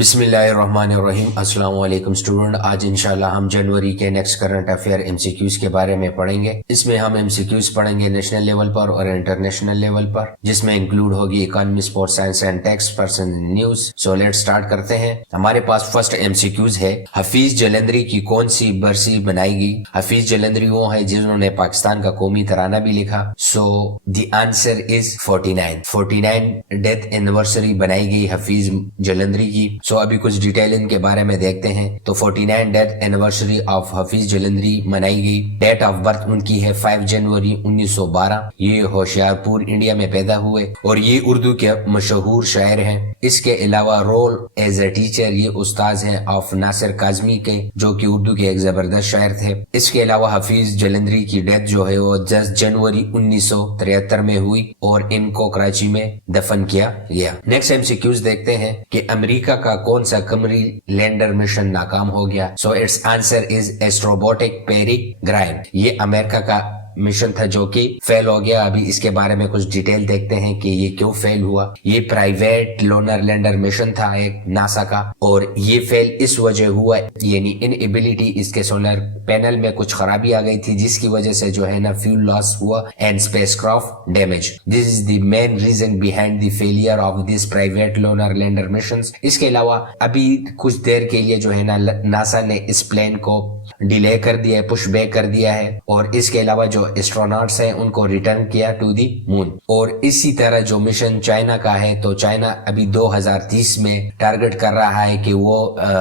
بسم اللہ الرحمن الرحیم۔ السلام علیکم اسٹوڈنٹ، آج انشاءاللہ ہم جنوری کے next current affair M C Qs کے بارے میں پڑھیں گے۔ اس میں ہم ایم سی کیوز پڑھیں گے نیشنل لیول پر اور انٹرنیشنل لیول پر، جس میں انکلوڈ ہوگی economy, sport science and tech, person news. So let start کرتے ہیں۔ ہمارے پاس فرسٹ ایم سی کیوز ہے، حفیظ جلندری کی کون سی برسی بنائی گئی؟ حفیظ جلندری وہ ہے جنہوں نے پاکستان کا قومی ترانہ بھی لکھا۔ So the answer is 49 death anniversary بنائی گئی حفیظ جلندری کی۔ سو ابھی کچھ ڈیٹیل ان کے بارے میں دیکھتے ہیں۔ تو 49 death anniversary of Hafeez Jalandhari منائی گئی۔ ڈیٹ آف برتھ ان کی ہے 5 جنوری 1912۔ یہ ہوشیارپور انڈیا میں پیدا ہوئے اور یہ اردو کے مشہور شاعر ہیں۔ اس کے علاوہ رول ایز اے ٹیچر یہ استاذ ہیں آف ناصر کاظمی کے، جو کہ اردو کے ایک زبردست شاعر تھے۔ اس کے علاوہ حفیظ جلندری کی ڈیتھ جو ہے وہ 10 جنوری 1973 میں ہوئی اور ان کو کراچی میں دفن کیا گیا۔ نیکسٹ ایم سی کیوز دیکھتے ہیں کہ امریکہ کا کون سا قمری لینڈر مشن ناکام ہو گیا؟ So it's answer is Astrobotic Peregrine. یہ امریکہ کا مشن تھا جو کہ فیل ہو گیا۔ ابھی اس کے بارے میں کچھ ڈیٹیل دیکھتے ہیں کہ یہ کیوں فیل ہوا۔ یہ پرائیویٹ لونر لینڈر مشن تھا ایک ناسا کا، اور یہ فیل اس وجہ ہوا یعنی ان ایبلٹی، اس کے سولر پینل میں کچھ خرابی آ گئی تھی جس کی وجہ سے جو ہے نا فیول لاس ہوا and spacecraft damage. This is the main reason behind the failure of this private lunar lander missions. اس کے علاوہ ابھی کچھ دیر کے لیے جو ہے نا ناسا نے اس پلین کو ڈیلے کر دیا ہے، پش بیک کر دیا ہے، اور اس کے علاوہ جو ایسٹروناٹس ہیں ان کو ریٹرن کیا ٹو دی مون۔ اور اسی طرح جو مشن چائنا کا ہے، تو چائنا ابھی 2030 میں ٹارگٹ کر رہا ہے کہ وہ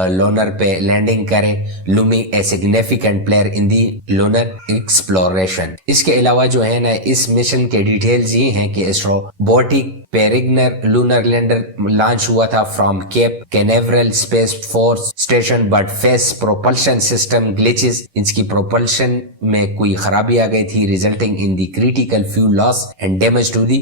لونر پہ لینڈنگ کریں، looming a significant player in the lunar exploration. اس کے علاوہ جو ہے نا اس مشن کے ڈیٹیلز یہ ہیں کہ ایسٹروبوٹک پیریگنر لونر لینڈر لانچ ہوا تھا from Cape Canaveral space force station but face propulsion system glitches. اس کی پروپلشن میں کوئی خرابی آ گئی تھی resulting in the critical fuel loss and damage to the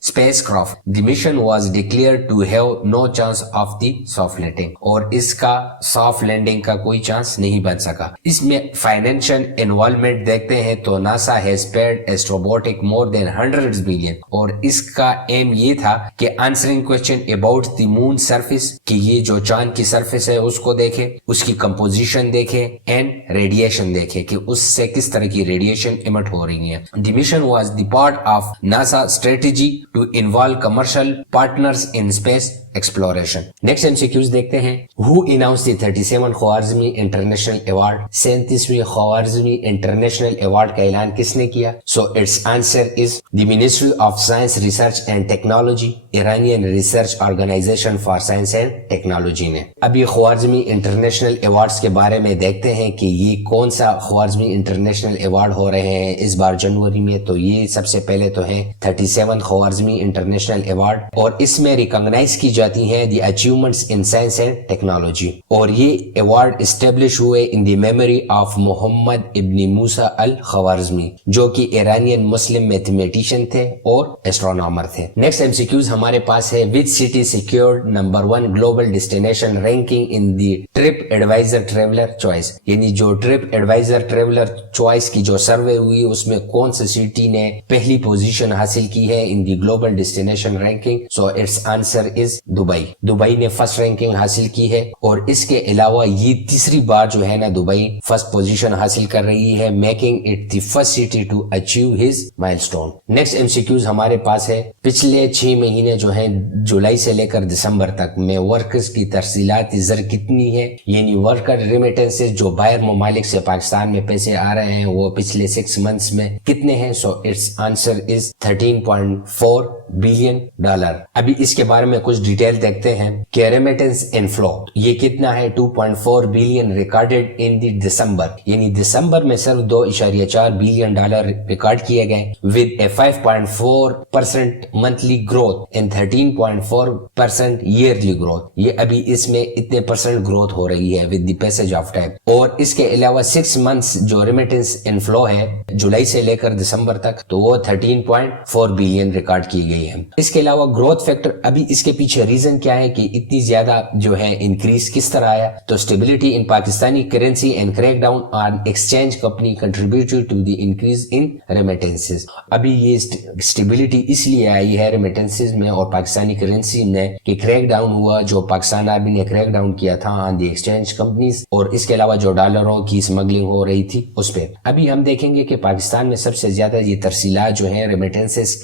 spacecraft. The mission was declared to have no chance of the soft landing. اور اس کا soft landing کا کوئی چانس نہیں بن سکا۔ اس میں financial involvement دیکھتے ہیں تو NASA has paid Astrobotic more than hundreds billion، اور اس کا aim یہ تھا کہ answering question about the moon surface، کہ یہ جو چاند کی سرفیس ہے اس کو دیکھے، اس کی composition دیکھے and radiation دیکھے کہ اس سے کس طرح کی ریڈیشن emit ہو رہی ہیں۔ The mission was the part of NASA strategy to involve commercial partners in space exploration. Next MCQs دیکھتے ہیں۔ Who announced the 37 Khwarizmi international award? 37ویں خوارزمی انٹرنیشنل ایوارڈ کا اعلان کس نے کیا؟ So its answer is the Ministry of Science, Research and Technology، Iranian Research Organization for Science and Technology نے۔ اب یہ خوارزمی انٹرنیشنل ایوارڈز کے بارے میں دیکھتے ہیں کہ یہ کون سا خوارزمی انٹرنیشنل ایوارڈ ہو رہے ہیں اس بار جنوری میں۔ تو یہ سب سے پہلے تو ہے 37 خوارزمی انٹرنیشنل ایوارڈ، اور اس میں ریکگنائز کی جاتی ہیں the achievements in science and technology, اور یہ ایوارڈ اسٹیبلش ہوئے ان دی میموری آف محمد ابن موسیٰ الخوارزمی، جو کہ ایرانین مسلم میتھمیٹیشین تھے اور ایسٹرونامر تھے۔ نیکسٹ ایم سی کیوز ہمارے پاس ہے۔ Which city secured number 1 global destination ranking in the Tripadvisor traveller choice, یعنی جو ٹرپ ایڈوائزر ٹریولر چوائس کی جو سروے ہوئی اس میں کون سی سٹی نے پہلی پوزیشن حاصل کی ہے in the global destination ranking? So it's answer is Dubai نے فرسٹ رینکنگ حاصل کی ہے، اور اس کے علاوہ یہ تیسری بار جو ہے نا دبئی فرسٹ پوزیشن حاصل کر رہی ہے، making it the first city to achieve his milestone. Next M C Qs ہمارے پاس ہے۔ پچھلے 6 مہینے جو ہیں جولائی سے لے کر دسمبر تک میں ورکرز کی ترسیلات زر کتنی ہے، یعنی ورکر ریمیٹنسز جو باہر ممالک سے پاکستان میں پیسے آ رہے ہیں وہ پچھلے 6 منتھس میں کتنے ہیں؟ So it's answer is 13.4 billion dollar. ابھی اس کے بارے میں کچھ ڈیٹیل دیکھتے ہیں کہ ریمیٹنس انفلو یہ کتنا ہے؟ 2.4 بلین ریکارڈڈ ان دی دسمبر، یعنی دسمبر میں صرف 2.4 بلین ڈالر ریکارڈ کیے گئے with a 5.4% monthly growth and 13.4% yearly growth. یہ ابھی اس میں اتنے پرسنٹ گروتھ ہو رہی ہے with the passage of time. اور اس کے علاوہ 6 منتھس جو ریمیٹنس انفلو ہے جولائی سے لے کر دسمبر تک، تو وہ 13.4 بلین ریکارڈ کی گئی ہے۔ اس کے علاوہ گروتھ فیکٹر ابھی اس کے پیچھے ریزن کیا ہے کہ اتنی زیادہ جو ہے انکریز کس طرح آیا؟ تو stability in Pakistani currency and crackdown on exchange company contributed to the increase in remittances. ابھی یہ اسٹیبلٹی اس لیے آئی ہے ریمیٹنسز میں اور پاکستانی کرنسی میں کہ کریک ڈاؤن ہوا، جو پاکستان آرمی نے کریک ڈاؤن کیا تھا آن دی ایکسچینج کمپنیز، اور اس کے علاوہ جو ڈالروں کی اسمگلنگ ہو رہی تھی اس پہ. ابھی ہم دیکھیں گے کہ پاکستان میں سب سے زیادہ یہ ترسیلات جو ہیں ریمیٹنسز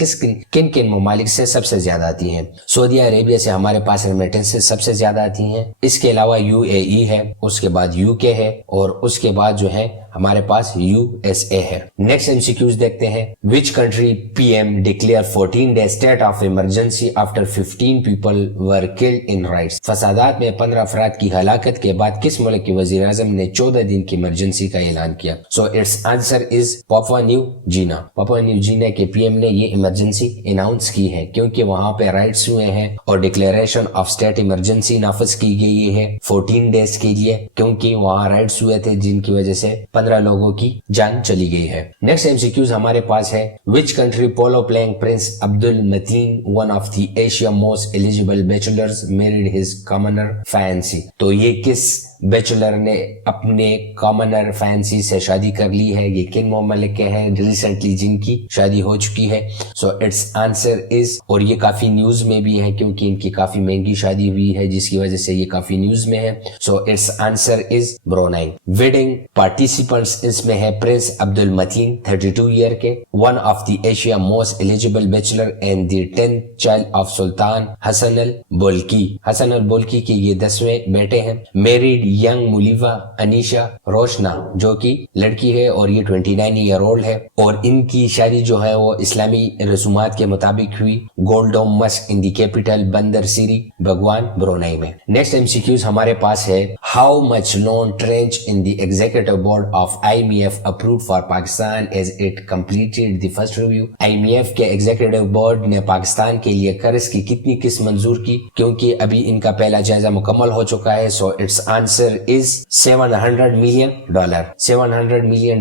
کن ممالک سے سب سے زیادہ آتی ہیں. سعودی عربیہ سے ہمارے پاس ریمیٹنسز سب سے زیادہ آتی ہیں. اس کے علاوہ UAE ہے، اس کے بعد UK ہے، اور اس کے بعد جو ہے ہمارے پاس USA ہے. نیکسٹ MCQs دیکھتے ہیں. Which country PM declare 14 day state of emergency after 15 people were killed in rights. فسادات میں 15 افراد کی ہلاکت کے بعد کس ملک کے وزیر اعظم نے 14 دن کی ایمرجنسی کا اعلان کیا؟ So it's answer is Papua New Guinea. Papua New Guinea کے PM نے یہ ایمرجنسی اناؤنس کی ہے کیونکہ وہاں پہ رائٹس ہوئے ہیں اور ڈکلیریشن آف اسٹیٹ ایمرجنسی نافذ کی گئی ہے 14 ڈیز کے لیے، کیونکہ وہاں رائٹس ہوئے تھے جن کی وجہ سے 15 لوگوں کی جان چلی گئی ہے. نیکسٹ MCQs ہمارے پاس ہے. Which country polo playing prince Abdul Mateen one of the Asia most eligible bachelors married his commoner fiancee. تو یہ کس بیچلر نے اپنے کامنر فینسی سے شادی کر لی ہے؟ یہ کن ممالک کے ہیں ریسنٹلی جن کی شادی ہو چکی ہے؟ سو اٹس آنسر از، اور یہ کافی نیوز میں بھی ہے کیونکہ ان کی کافی مہنگی شادی ہوئی ہے جس کی وجہ سے یہ کافی نیوز میں ہے. So it's answer is Brunei. Wedding participants اس میں ہے پرنس عبد المتین 32 ایئر کے، one of the Asia most eligible bachelor and the 10th child of Sultan Hassan al Bolkiah. Hassan al Bolkiah کے یہ 10ویں بیٹے ہیں. میریڈ ینگ مولیوا انیشا روشنا جو کہ لڑکی ہے اور یہ 29 ایئر اولڈ ہے، اور ان کی شادی جو ہے وہ اسلامی رسومات کے مطابق ہوئی گولڈ ڈوم مسک ان دی کیپٹل بندر سری بھگوان برونائی میں. نیکسٹ MCQs ہمارے پاس ہے. How much loan tranche in the executive board of IMF approved for Pakistan as it completed the first review. IMF کے ایگزیکٹو بورڈ نے پاکستان کے لیے قرض کی کتنی قسط منظور کی؟ کیونکہ ابھی ان کا پہلا جائزہ مکمل ہو چکا ہے. So it's answer is $700 million. $700 million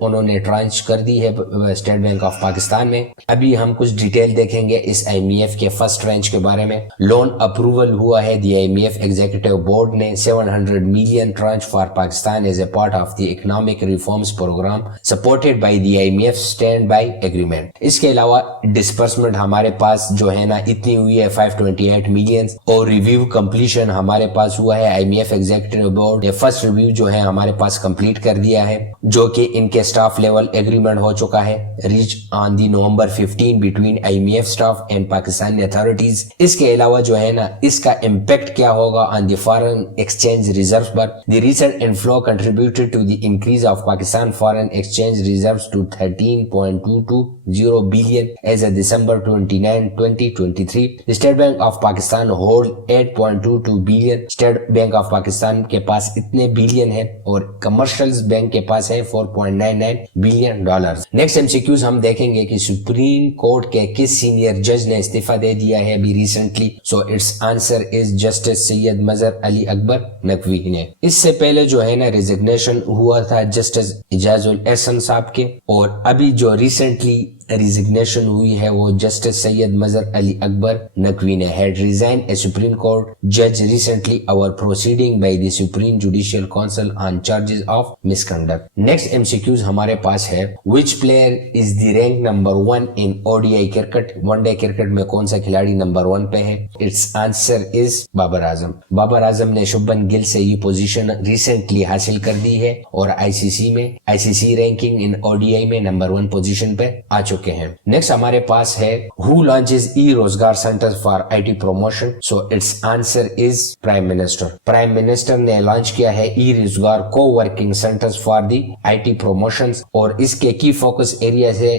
انہوں نے ٹرانچ کر دی ہے اسٹیٹ بینک آف پاکستان میں. ابھی ہم کچھ ڈیٹیل دیکھیں گے اس IMF کے فرسٹ ٹرانچ کے بارے میں. لون اپروول ہوا ہے دی IMF ایگزیکٹو بورڈ نے 700 million tranche for Pakistan as a part of the economic reforms program supported by the IMF stand by agreement. اس کے علاوہ ڈسپرسمنٹ ہمارے پاس جو ہے نا اتنی ہوئی ہے 528 million، اور ریویو کمپلیشن ہمارے پاس ہوا ہے IMF ایگزیکٹو بورڈ نے فرسٹ ریویو جو ہے ہمارے پاس کمپلیٹ کر دیا ہے، جو کہ ان کے سٹاف لیول ایگریمنٹ ہو چکا ہے reach on the November 15 between IMF staff and Pakistani authorities. اس کے علاوہ جو ہے نا اس کا امپیکٹ کیا ہوگا on the foreign exchange reserve پر؟ The recent inflow contributed to the increase of Pakistan foreign exchange reserves to 13.220 billion as a December 29, 2023. State bank of Pakistan hold 8.22 billion. State bank of Pakistan کے پاس اتنے بلین ہے اور commercial bank کے پاس ہے 4.99 billion dollar. Next MCQs ہم دیکھیں گے کہ سپریم کورٹ کے کس سینئر جج نے استعفیٰ دے دیا ہے ابھی recently. So it's answer is justice Syed Mazahar Ali Akbar Naqvi نے. اس سے پہلے جو ہے نا ریزگنیشن ہوا تھا جسٹس اعجاز الاحسن صاحب کے، اور ابھی جو ریسنٹلی ریزگنیشن ہوئی ہے وہ جسٹس سید مظہر علی اکبر نقوی نے. Had resign a supreme court جج ریسنٹلی اور proceeding by the supreme judicial council on charges of misconduct. Next MCQs ہمارے پاس ہے. Which player is the rank number 1 in ODI cricket? One day cricket میں کون سا کھلاڑی نمبر 1 پہ ہے؟ اٹس آنسر از بابر اعظم. بابر اعظم نے شبھمن گل سے یہ پوزیشن ریسنٹلی حاصل کر دی ہے اور ICC رینکنگ ان ODI میں نمبر 1 پوزیشن پہ آ چکے ہیں. نیکسٹ ہمارے پاس ہے. Who launches Rozgar centre for IT promotion? So it's answer is prime minister. Prime minister نے لانچ کیا ہے روزگار کو working centres for the IT promotions, اور اس کے کی فوکس ایریاز ہے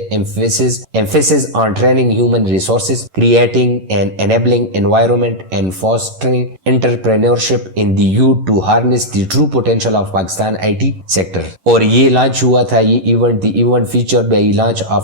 emphasis on training human resources, creating an enabling environment and fostering entrepreneurship in the youth to harness the true potential of Pakistan IT sector. اور یہ launch ہوا تھا یہ event. The event feature by launch of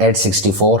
864,